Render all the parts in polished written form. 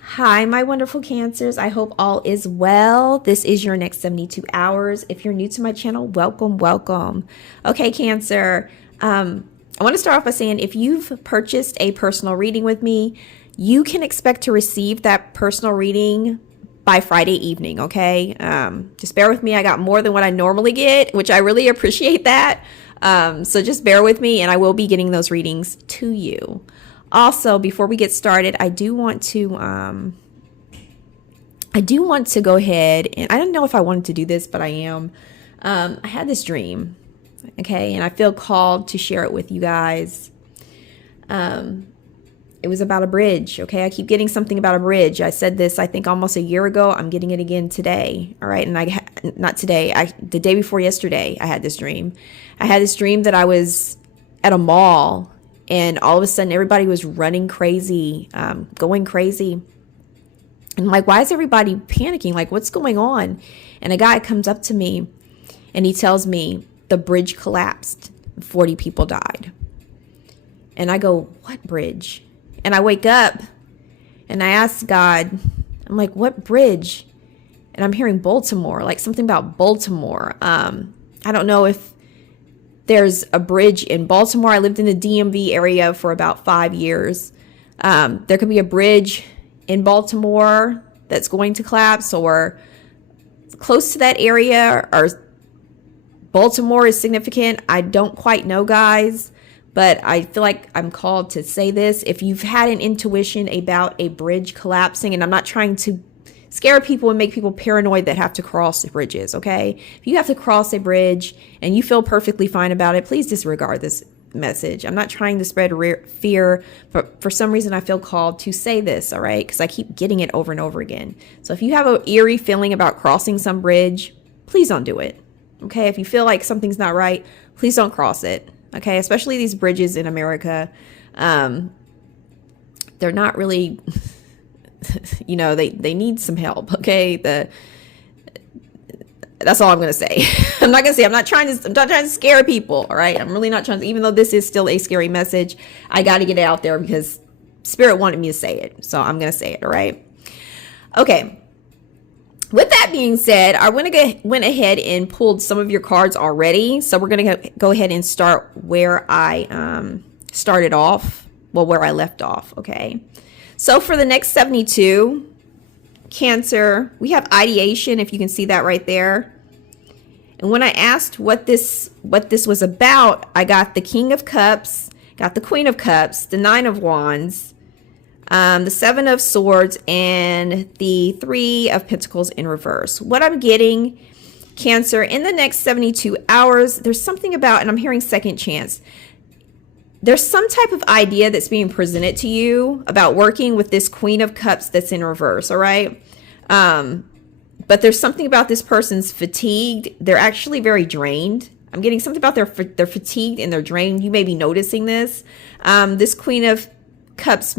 Hi, my wonderful Cancers. I hope all is well. This is your next 72 hours. If you're new to my channel, welcome, welcome. Okay, Cancer. I want to start off by saying if you've purchased a personal reading with me, you can expect to receive that personal reading by Friday evening, okay? Just bear with me. I got more than what I normally get, which I really appreciate that. So just bear with me, and I will be getting those readings to you. Also, before we get started, I do want to go ahead, and I don't know if I wanted to do this, but I am. I had this dream, okay, and I feel called to share it with you guys. It was about a bridge, okay? I keep getting something about a bridge. I said this, I think, almost a year ago. I'm getting it again today, all right? And not today, the day before yesterday, I had this dream. I had this dream that I was at a mall, and all of a sudden, everybody was running crazy, going crazy. And I'm like, why is everybody panicking? Like, what's going on? And a guy comes up to me, and he tells me the bridge collapsed. 40 people died. And I go, what bridge? And I wake up, and I ask God, I'm like, what bridge? And I'm hearing Baltimore, like something about Baltimore. I don't know if there's a bridge in Baltimore. I lived in the DMV area for about 5 years. There could be a bridge in Baltimore that's going to collapse, or close to that area, or Baltimore is significant. I don't quite know, guys, but I feel like I'm called to say this. If you've had an intuition about a bridge collapsing, and I'm not trying to scare people and make people paranoid that have to cross the bridges, okay? If you have to cross a bridge and you feel perfectly fine about it, please disregard this message. I'm not trying to spread fear, but for some reason I feel called to say this, all right? Because I keep getting it over and over again. So if you have an eerie feeling about crossing some bridge, please don't do it, okay? If you feel like something's not right, please don't cross it, okay? Especially these bridges in America. They're not really... you know, they need some help, okay? That's all I'm gonna say. I'm not trying to scare people, all right? I'm really not trying to, even though this is still a scary message, I got to get it out there because Spirit wanted me to say it, so I'm gonna say it, all right? Okay. With that being said, I went ahead and pulled some of your cards already, so we're gonna go ahead and start where I started off, well, where I left off, okay? So for the next 72, Cancer, we have ideation, if you can see that right there. And when I asked what this was about, I got the King of Cups, got the Queen of Cups, the Nine of Wands, the Seven of Swords, and the Three of Pentacles in reverse. What I'm getting, Cancer, in the next 72 hours, there's something about, and I'm hearing second chance. There's some type of idea that's being presented to you about working with this Queen of Cups that's in reverse, all right? But there's something about this person's fatigued. They're actually very drained. I'm getting something about they're fatigued and they're drained. You may be noticing this. This Queen of Cups,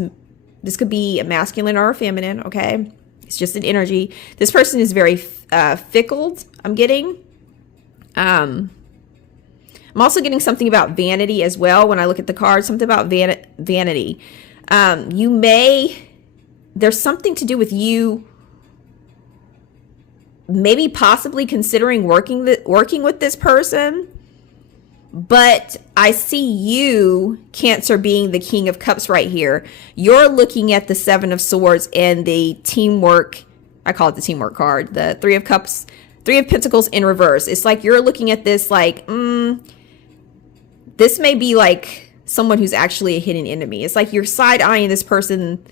this could be a masculine or a feminine, okay? It's just an energy. This person is very fickle, I'm getting. I'm also getting something about vanity as well when I look at the cards, something about vanity. There's something to do with you maybe possibly considering working with this person, but I see you, Cancer, being the King of Cups right here. You're looking at the Seven of Swords and the teamwork, I call it the teamwork card, the Three of Cups, Three of Pentacles in reverse. It's like you're looking at this like, this may be like someone who's actually a hidden enemy. It's like you're side-eyeing this person's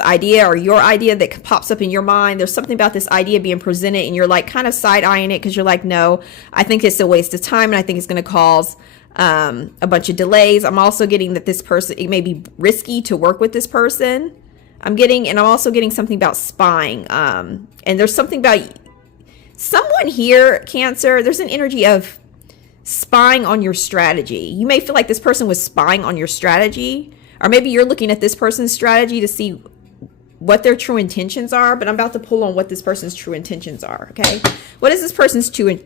idea or your idea that pops up in your mind. There's something about this idea being presented and you're like kind of side-eyeing it because you're like, no, I think it's a waste of time and I think it's going to cause a bunch of delays. I'm also getting that this person, it may be risky to work with this person. And I'm also getting something about spying. And there's something about someone here, Cancer, there's an energy of spying on your strategy. You may feel like this person was spying on your strategy, or maybe you're looking at this person's strategy to see what their true intentions are, but I'm about to pull on what this person's true intentions are, okay? What is this person's true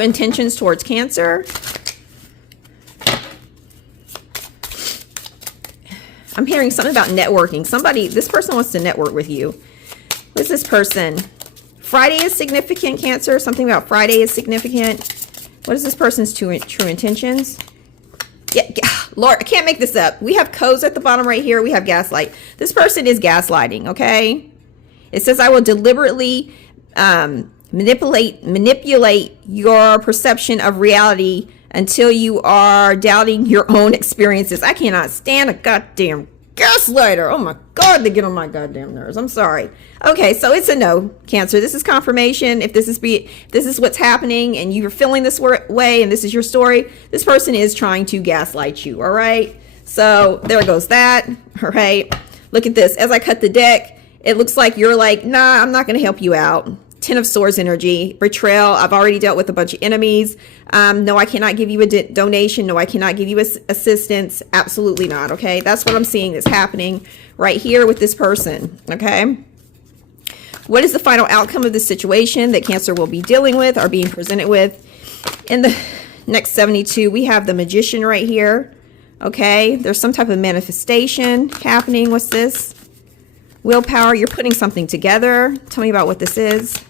intentions towards Cancer? I'm hearing something about networking. This person wants to network with you. What is this person? Friday is significant, Cancer. Something about Friday is significant. What is this person's true intentions? Yeah, Lord, I can't make this up. We have codes at the bottom right here. We have gaslight. This person is gaslighting, okay? It says, I will deliberately manipulate your perception of reality until you are doubting your own experiences. I cannot stand a goddamn gaslighter. Oh my God, they get on my goddamn nerves. I'm sorry. Okay, so it's a no, Cancer. This is confirmation. If this is what's happening and you're feeling this way and this is your story, this person is trying to gaslight you, all right? So there goes that, all right? Look at this. As I cut the deck, it looks like you're like, nah, I'm not going to help you out. Ten of Swords energy, betrayal. I've already dealt with a bunch of enemies. No, I cannot give you a donation. No, I cannot give you assistance. Absolutely not. Okay, that's what I'm seeing is happening right here with this person. Okay, what is the final outcome of this situation that Cancer will be dealing with or being presented with in the next 72? We have the Magician right here. Okay, there's some type of manifestation happening. What's this? Willpower. You're putting something together. Tell me about what this is.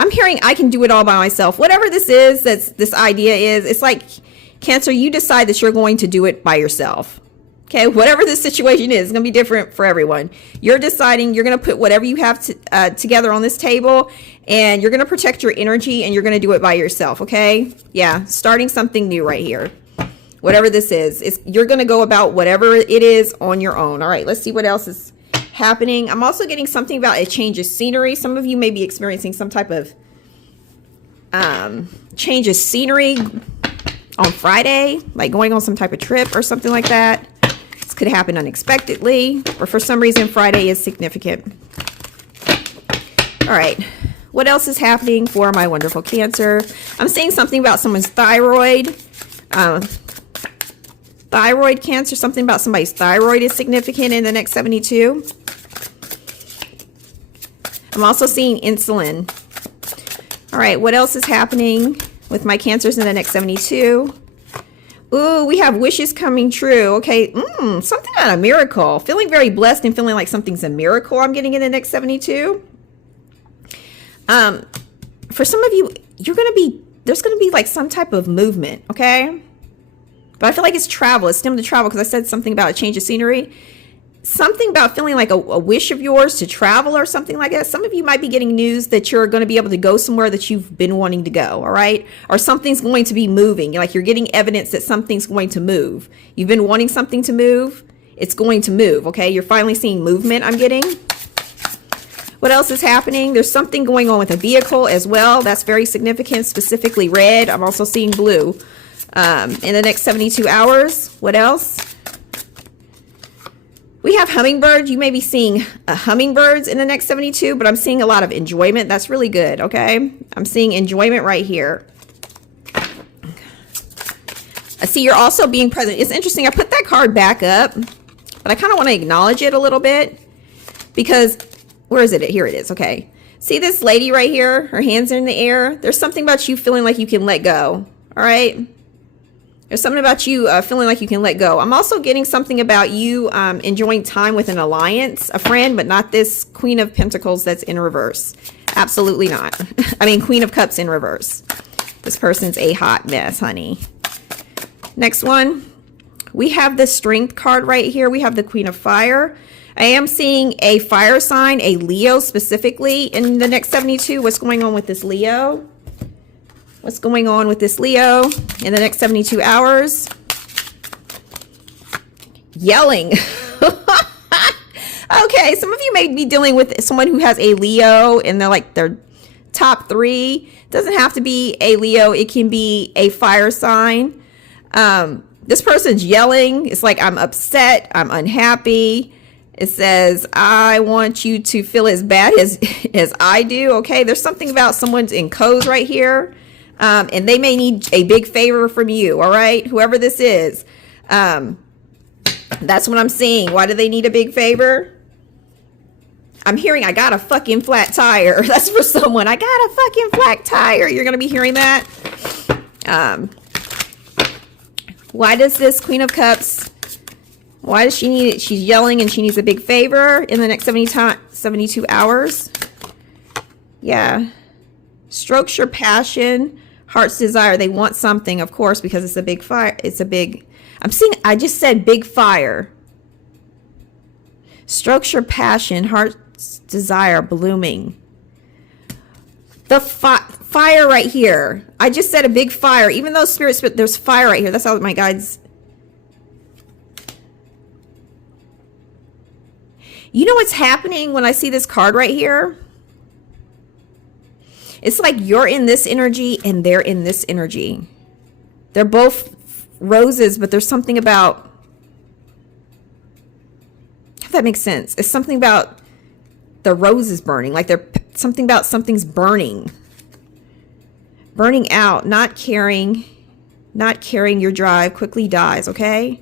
I'm hearing I can do it all by myself. Whatever this is, this idea is, it's like, Cancer, you decide that you're going to do it by yourself. Okay, whatever this situation is, it's going to be different for everyone. You're deciding you're going to put whatever you have together on this table, and you're going to protect your energy, and you're going to do it by yourself, okay? Yeah, starting something new right here. Whatever this is, you're going to go about whatever it is on your own. All right, let's see what else is happening. I'm also getting something about a change of scenery. Some of you may be experiencing some type of change of scenery on Friday, like going on some type of trip or something like that. This could happen unexpectedly, or for some reason Friday is significant. All right, what else is happening for my wonderful Cancer? I'm seeing something about someone's thyroid. Thyroid, Cancer, something about somebody's thyroid is significant in the next 72. I'm also seeing insulin. All right, what else is happening with my Cancers in the next 72? Ooh, we have wishes coming true. Okay, something about a miracle. Feeling very blessed and feeling like something's a miracle I'm getting in the next 72. For some of you, there's going to be like some type of movement, okay? But I feel like it's travel. It's stemmed to travel because I said something about a change of scenery. Something about feeling like a wish of yours to travel or something like that. Some of you might be getting news that you're going to be able to go somewhere that you've been wanting to go, all right? Or something's going to be moving. Like you're getting evidence that something's going to move. You've been wanting something to move. It's going to move, okay? You're finally seeing movement, I'm getting. What else is happening? There's something going on with a vehicle as well. That's very significant, specifically red. I'm also seeing blue. In the next 72 hours. What else? We have hummingbirds. You may be seeing hummingbirds in the next 72, but I'm seeing a lot of enjoyment. That's really good, okay? I'm seeing enjoyment right here. I see you're also being present. It's interesting. I put that card back up, but I kind of want to acknowledge it a little bit because, where is it? Here it is, okay. See this lady right here? Her hands are in the air. There's something about you feeling like you can let go, all right? There's something about you feeling like you can let go. I'm also getting something about you enjoying time with an alliance, a friend, but not this Queen of Pentacles that's in reverse. Absolutely not. I mean, Queen of Cups in reverse. This person's a hot mess, honey. Next one, we have the Strength card right here. We have the Queen of Fire. I am seeing a fire sign, a Leo specifically, in the next 72. What's going on with this Leo? What's going on with this Leo in the next 72 hours? Yelling. Okay, some of you may be dealing with someone who has a Leo and they're like their top 3. Doesn't have to be a Leo. It can be a fire sign. This person's yelling. It's like, I'm upset. I'm unhappy. It says, I want you to feel as bad as I do. Okay, there's something about someone's in codes right here. And they may need a big favor from you, all right? Whoever this is. That's what I'm seeing. Why do they need a big favor? I'm hearing, I got a fucking flat tire. That's for someone. I got a fucking flat tire. You're going to be hearing that. Why does this Queen of Cups Why does she need it? She's yelling and she needs a big favor in the next 72 hours. Yeah. Strokes your passion, heart's desire. They want something, of course, because it's a big fire. It's a big, I just said big fire. Strokes your passion, heart's desire, blooming. The fire right here. I just said a big fire. Even though spirit, there's fire right here. That's how my guides. You know what's happening when I see this card right here? It's like you're in this energy and they're in this energy. They're both roses, but there's something about, if that makes sense. It's something about the roses burning, like they're something about something's burning out, not caring your drive quickly dies. Okay,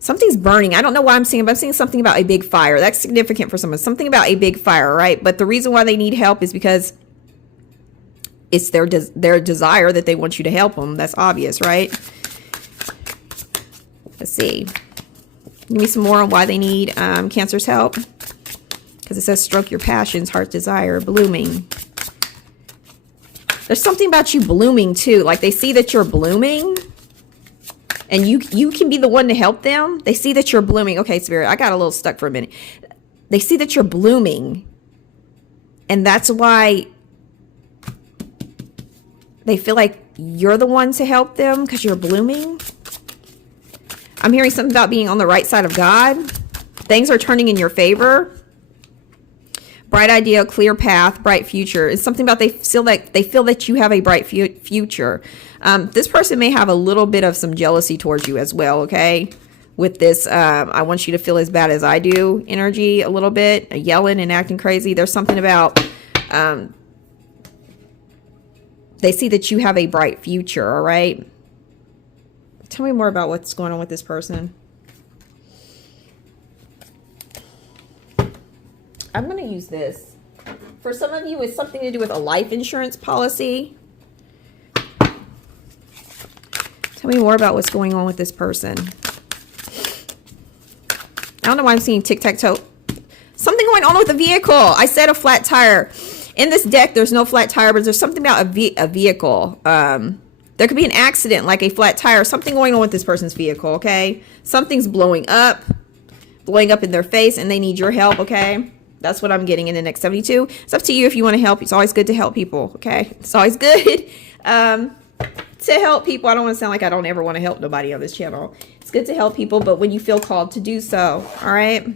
something's burning. I don't know why I'm seeing, but I'm seeing something about a big fire. That's significant for someone. Something about a big fire, right? But the reason why they need help is because it's their desire that they want you to help them. That's obvious, right? Let's see. Give me some more on why they need Cancer's help. Because it says stroke your passions, heart desire, blooming. There's something about you blooming too. Like they see that you're blooming. And you can be the one to help them. They see that you're blooming. Okay, Spirit, I got a little stuck for a minute. They see that you're blooming. And that's why they feel like you're the one to help them because you're blooming. I'm hearing something about being on the right side of God. Things are turning in your favor. Bright idea, clear path, bright future. It's something about they feel that you have a bright future. This person may have a little bit of some jealousy towards you as well, okay? With this, I want you to feel as bad as I do energy a little bit, yelling and acting crazy. There's something about they see that you have a bright future, all right? Tell me more about what's going on with this person. I'm going to use this. For some of you, it's something to do with a life insurance policy. Tell me more about what's going on with this person. I don't know why I'm seeing tic-tac-toe. Something going on with the vehicle. I said a flat tire. In this deck, there's no flat tire, but there's something about a vehicle. There could be an accident, like a flat tire. Something going on with this person's vehicle, okay? Something's blowing up in their face, and they need your help, okay? That's what I'm getting in the next 72. It's up to you if you want to help. It's always good to help people, okay? It's always good to help people. I don't want to sound like I don't ever want to help nobody on this channel. It's good to help people, but when you feel called to do so, all right?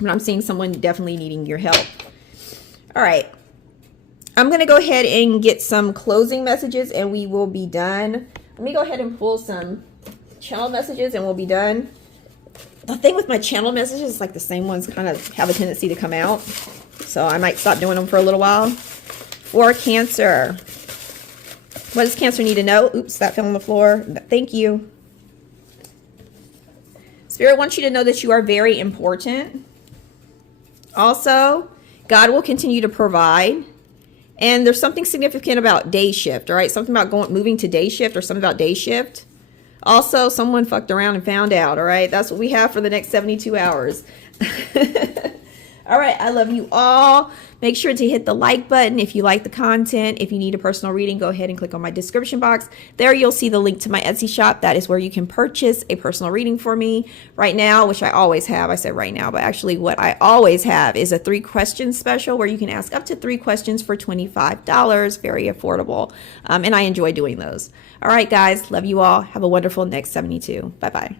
But I'm seeing someone definitely needing your help. All right. I'm going to go ahead and get some closing messages and we will be done. Let me go ahead and pull some channel messages and we'll be done. The thing with my channel messages is like the same ones kind of have a tendency to come out. So I might stop doing them for a little while. For Cancer. What does Cancer need to know? Oops, that fell on the floor. Thank you. Spirit wants you to know that you are very important. Also, God will continue to provide. And there's something significant about day shift, all right? Something about moving to day shift or something about day shift. Also, someone fucked around and found out, all right? That's what we have for the next 72 hours. All right, I love you all. Make sure to hit the like button if you like the content. If you need a personal reading, go ahead and click on my description box. There you'll see the link to my Etsy shop. That is where you can purchase a personal reading for me. Right now, which I always have, I said right now, but actually what I always have is a 3-question special where you can ask up to 3 questions for $25. Very affordable. And I enjoy doing those. All right, guys, love you all. Have a wonderful next 72. Bye-bye.